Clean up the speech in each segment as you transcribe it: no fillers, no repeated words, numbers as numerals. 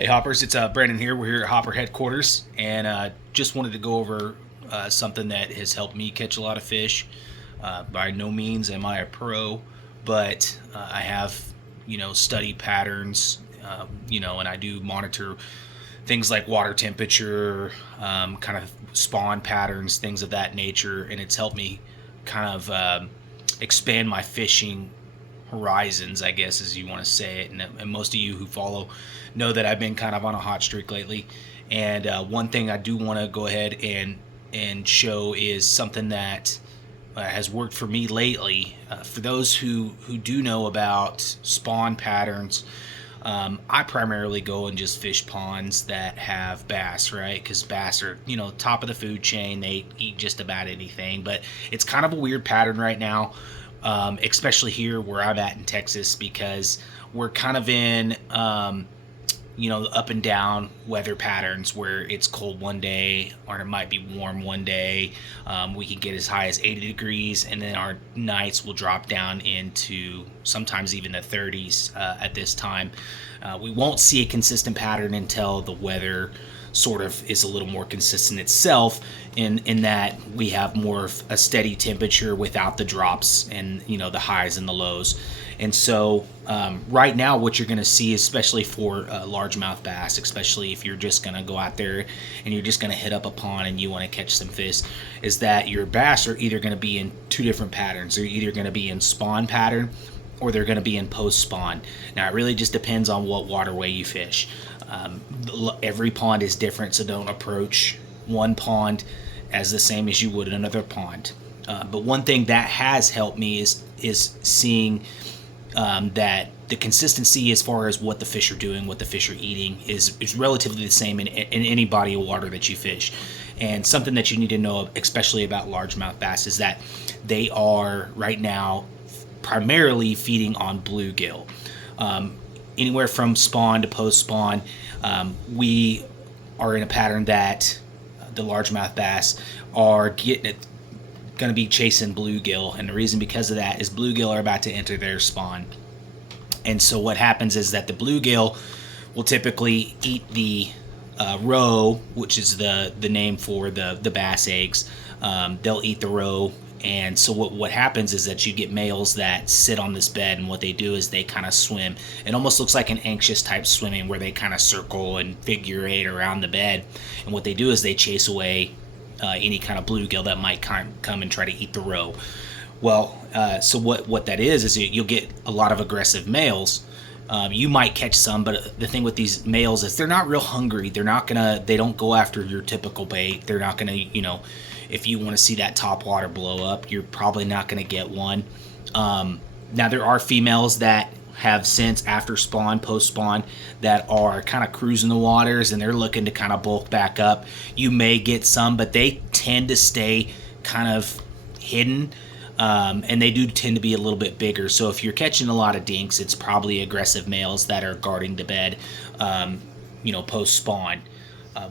Hey Hoppers, it's Brandan here. We're here at Hopper headquarters, and just wanted to go over something that has helped me catch a lot of fish. By no means am I a pro, but I have, study patterns, and I do monitor things like water temperature, kind of spawn patterns, things of that nature, and it's helped me kind of expand my fishing horizons, I guess, as you want to say it. And most of you who follow know that I've been kind of on a hot streak lately. And one thing I do want to go ahead and show is something that has worked for me lately. For those who do know about spawn patterns, I primarily go and just fish ponds that have bass, right? Because bass are, top of the food chain. They eat just about anything. But it's kind of a weird pattern right now, especially here where I'm at in Texas, because we're kind of in, up and down weather patterns where it's cold one day or it might be warm one day. We can get as high as 80 degrees, and then our nights will drop down into sometimes even the 30s at this time. We won't see a consistent pattern until the weather sort of is a little more consistent itself, in that we have more of a steady temperature without the drops and the highs and the lows. And so right now what you're going to see, especially for largemouth bass, especially if you're just going to go out there and you're just going to hit up a pond and you want to catch some fish, is that your bass are either going to be in two different patterns. They're either going to be in spawn pattern or they're going to be in post spawn. Now it really just depends on what waterway you fish. Every pond is different, so don't approach one pond as the same as you would another pond. But one thing that has helped me is seeing that the consistency as far as what the fish are doing, what the fish are eating, is relatively the same in any body of water that you fish. And something that you need to know, especially about largemouth bass, is that they are right now primarily feeding on bluegill. Anywhere from spawn to post spawn, we are in a pattern that the largemouth bass are going to be chasing bluegill, and the reason because of that is bluegill are about to enter their spawn. And so what happens is that the bluegill will typically eat the roe, which is the name for the bass eggs. They'll eat the roe. And so what happens is that you get males that sit on this bed, and what they do is they kind of swim. It almost looks like an anxious type swimming, where they kind of circle and figure eight around the bed. And what they do is they chase away any kind of bluegill that might come and try to eat the roe. Well, so what that is you'll get a lot of aggressive males. You might catch some, but the thing with these males is they're not real hungry. They don't go after your typical bait. They're not gonna, if you want to see that top water blow up, you're probably not going to get one. Now there are females that have since, after spawn, post spawn, that are kind of cruising the waters and they're looking to kind of bulk back up. You may get some, but they tend to stay kind of hidden. And they do tend to be a little bit bigger. So if you're catching a lot of dinks, it's probably aggressive males that are guarding the bed, post spawn.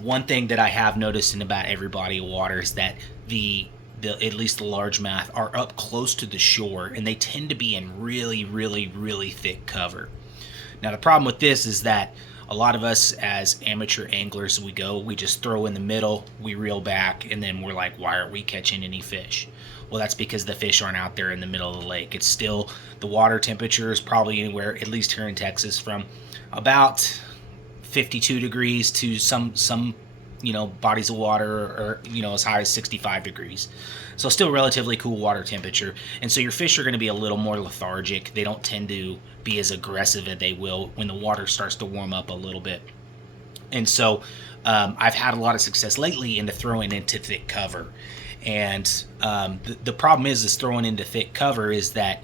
One thing that I have noticed in about every body of water is that the at least the largemouth are up close to the shore, and they tend to be in really, really, really thick cover. Now the problem with this is that a lot of us as amateur anglers, we just throw in the middle, we reel back, and then we're like, why aren't we catching any fish? Well, that's because the fish aren't out there in the middle of the lake. It's still, the water temperature is probably anywhere, at least here in Texas, from about 52 degrees to some bodies of water, or as high as 65 degrees. So still relatively cool water temperature. And so your fish are going to be a little more lethargic. They don't tend to be as aggressive as they will when the water starts to warm up a little bit. And so I've had a lot of success lately into throwing into thick cover. And the problem is throwing into thick cover is that,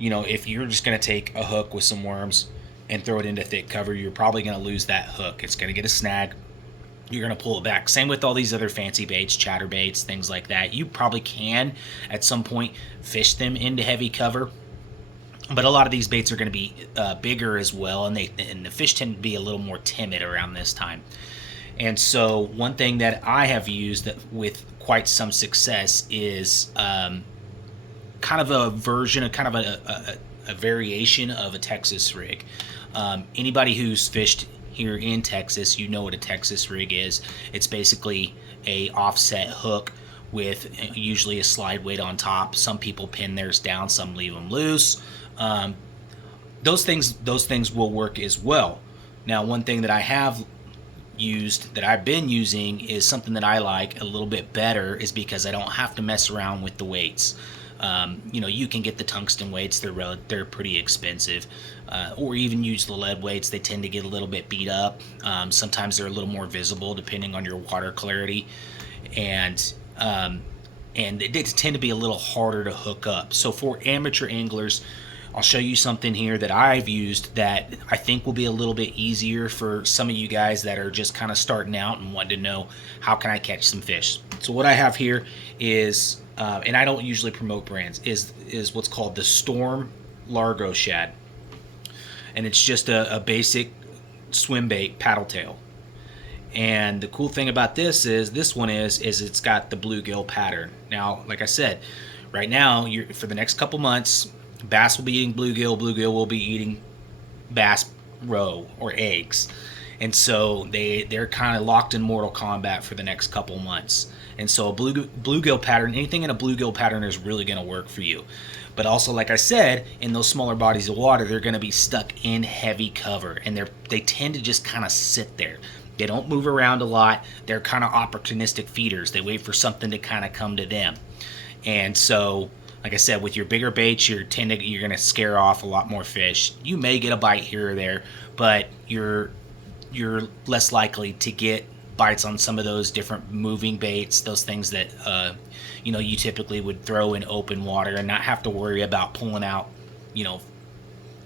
if you're just going to take a hook with some worms and throw it into thick cover, you're probably going to lose that hook. It's going to get a snag. You're going to pull it back. Same with all these other fancy baits, chatter baits, things like that. You probably can, at some point, fish them into heavy cover. But a lot of these baits are going to be bigger as well, and the fish tend to be a little more timid around this time. And so one thing that I have used with quite some success is kind of a version, kind of a variation of a Texas rig. Anybody who's fished here in Texas, you know what a Texas rig is. It's basically a offset hook with usually a slide weight on top. Some people pin theirs down, some leave them loose. Um, those things will work as well. Now, one thing that I've been using is something that I like a little bit better, is because I don't have to mess around with the weights. You can get the tungsten weights; they're pretty expensive, or even use the lead weights. They tend to get a little bit beat up. Sometimes they're a little more visible depending on your water clarity, and they tend to be a little harder to hook up. So for amateur anglers, I'll show you something here that I've used that I think will be a little bit easier for some of you guys that are just kind of starting out and want to know, how can I catch some fish? So what I have here is, and I don't usually promote brands, is what's called the Storm Largo Shad. And it's just a basic swim bait paddle tail. And the cool thing about this one is it's got the bluegill pattern. Now, like I said, right now, for the next couple months, bass will be eating bluegill. Bluegill will be eating bass roe or eggs. And so they're kind of locked in mortal combat for the next couple months. And so a bluegill pattern, anything in a bluegill pattern is really going to work for you. But also, like I said, in those smaller bodies of water, they're going to be stuck in heavy cover. And they tend to just kind of sit there. They don't move around a lot. They're kind of opportunistic feeders. They wait for something to kind of come to them. And so, like I said, with your bigger baits, you're going to scare off a lot more fish. You may get a bite here or there, but you're less likely to get bites on some of those different moving baits, those things that you typically would throw in open water and not have to worry about pulling out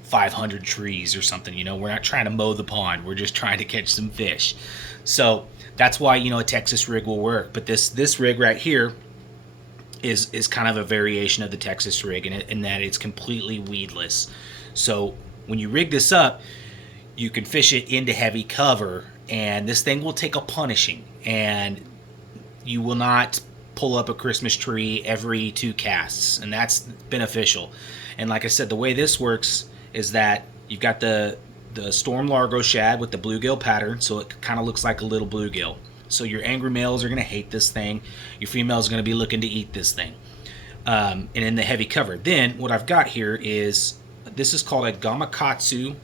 500 trees or something. We're not trying to mow the pond. We're just trying to catch some fish. So that's why a Texas rig will work. But this rig right here is kind of a variation of the Texas rig in that it's completely weedless. So when you rig this up, you can fish it into heavy cover, and this thing will take a punishing, and you will not pull up a Christmas tree every 2 casts, and that's beneficial. And like I said, the way this works is that you've got the Storm Largo Shad with the bluegill pattern, so it kind of looks like a little bluegill. So your angry males are going to hate this thing. Your females are going to be looking to eat this thing. And in the heavy cover. Then what I've got here is, this is called a Gamakatsu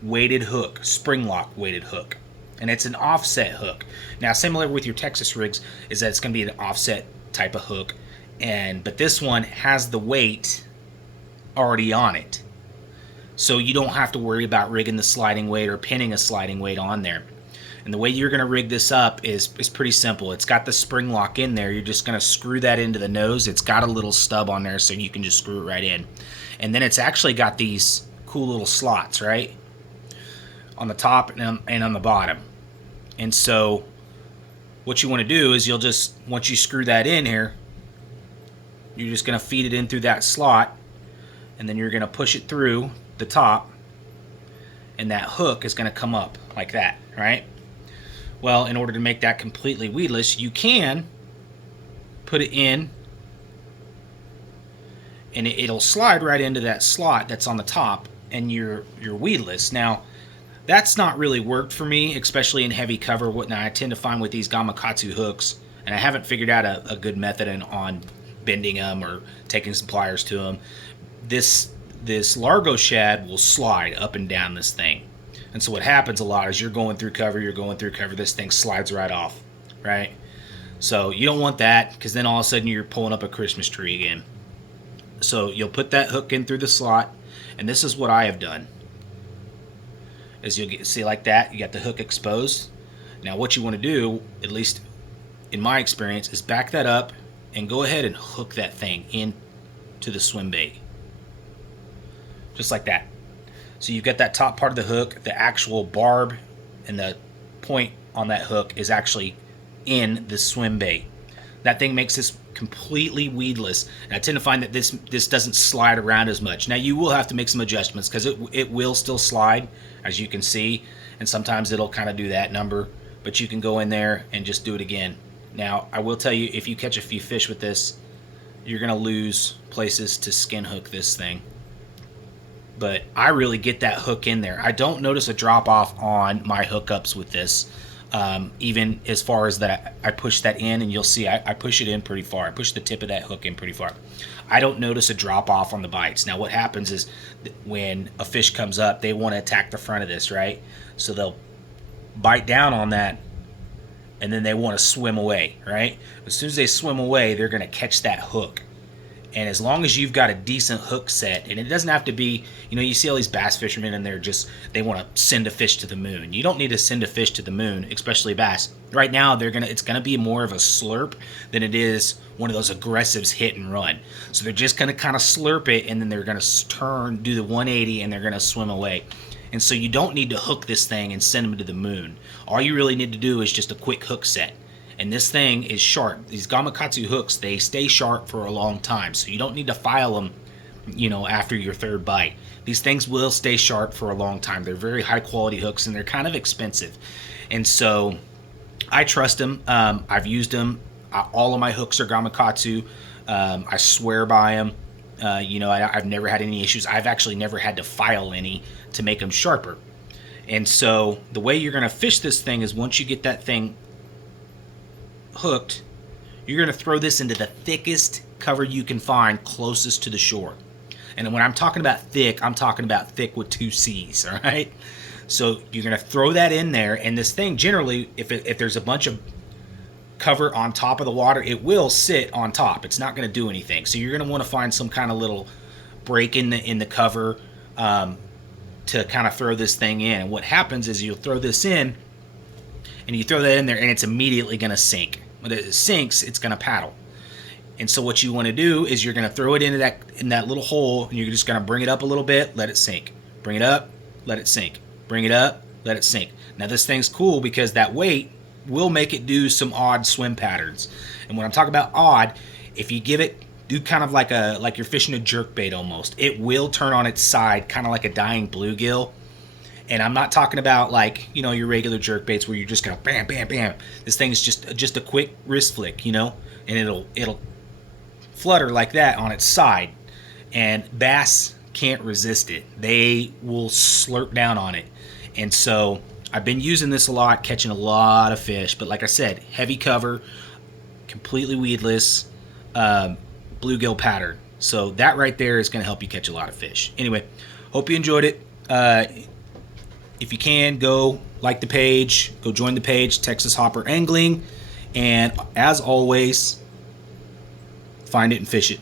weighted hook, spring lock weighted hook. And it's an offset hook. Now, similar with your Texas rigs is that it's going to be an offset type of hook. But this one has the weight already on it. So you don't have to worry about rigging the sliding weight or pinning a sliding weight on there. And the way you're going to rig this up is pretty simple. It's got the spring lock in there. You're just going to screw that into the nose. It's got a little stub on there, so you can just screw it right in. And then it's actually got these cool little slots, right, on the top and on the bottom. And so what you want to do is you'll just, once you screw that in here, you're just going to feed it in through that slot, and then you're going to push it through the top, and that hook is going to come up like that, right? Well, in order to make that completely weedless, you can put it in, and it'll slide right into that slot that's on the top, and you're weedless. Now, that's not really worked for me, especially in heavy cover. What I tend to find with these Gamakatsu hooks, and I haven't figured out a good method on bending them or taking some pliers to them. This Largo Shad will slide up and down this thing. And so what happens a lot is you're going through cover, this thing slides right off, right? So you don't want that, because then all of a sudden you're pulling up a Christmas tree again. So you'll put that hook in through the slot, and this is what I have done. As you'll see like that, you got the hook exposed. Now what you want to do, at least in my experience, is back that up and go ahead and hook that thing into the swim bait. Just like that. So you've got that top part of the hook, the actual barb and the point on that hook is actually in the swim bait. That thing makes this completely weedless. And I tend to find that this doesn't slide around as much. Now you will have to make some adjustments, because it will still slide, as you can see, and sometimes it'll kind of do that number, but you can go in there and just do it again. Now I will tell you, if you catch a few fish with this, you're going to lose places to skin hook this thing. but I really get that hook in there. I don't notice a drop off on my hookups with this. Even as far as that, I push that in, and you'll see I push it in pretty far. I push the tip of that hook in pretty far. I don't notice a drop off on the bites. Now what happens is when a fish comes up, they want to attack the front of this, right? So they'll bite down on that, and then they want to swim away, right? As soon as they swim away, they're going to catch that hook. And as long as you've got a decent hook set, and it doesn't have to be, you see all these bass fishermen and they want to send a fish to the moon. You don't need to send a fish to the moon, especially bass. Right now, it's gonna be more of a slurp than it is one of those aggressives hit and run. So they're just gonna kind of slurp it, and then they're gonna do the 180, and they're gonna swim away. And so you don't need to hook this thing and send them to the moon. All you really need to do is just a quick hook set. And this thing is sharp. These Gamakatsu hooks, they stay sharp for a long time. So you don't need to file them, after your third bite. These things will stay sharp for a long time. They're very high quality hooks, and they're kind of expensive. And so I trust them. I've used them. All of my hooks are Gamakatsu. I swear by them. I've never had any issues. I've actually never had to file any to make them sharper. And so the way you're going to fish this thing is once you get that thing hooked, you're going to throw this into the thickest cover you can find closest to the shore. And when I'm talking about thick, I'm talking about thick with 2 C's, all right? So you're going to throw that in there, and this thing generally, if there's a bunch of cover on top of the water, it will sit on top. It's not going to do anything. So you're going to want to find some kind of little break in the cover to kind of throw this thing in. And what happens is you'll throw this in, and you throw that in there, and it's immediately going to sink. When it sinks, it's going to paddle. And so what you want to do is you're going to throw it into that little hole, and you're just going to bring it up a little bit, let it sink. Bring it up, let it sink. Bring it up, let it sink. Now this thing's cool because that weight will make it do some odd swim patterns. And when I'm talking about odd, if you do kind of like you're fishing a jerkbait almost, it will turn on its side, kind of like a dying bluegill. And I'm not talking about your regular jerkbaits where you're just gonna bam, bam, bam. This thing is just a quick wrist flick, and it'll flutter like that on its side. And bass can't resist it. They will slurp down on it. And so I've been using this a lot, catching a lot of fish. But like I said, heavy cover, completely weedless, bluegill pattern. So that right there is going to help you catch a lot of fish. Anyway, hope you enjoyed it. If you can, go like the page, go join the page, Texas Hopper Angling. And as always, find it and fish it.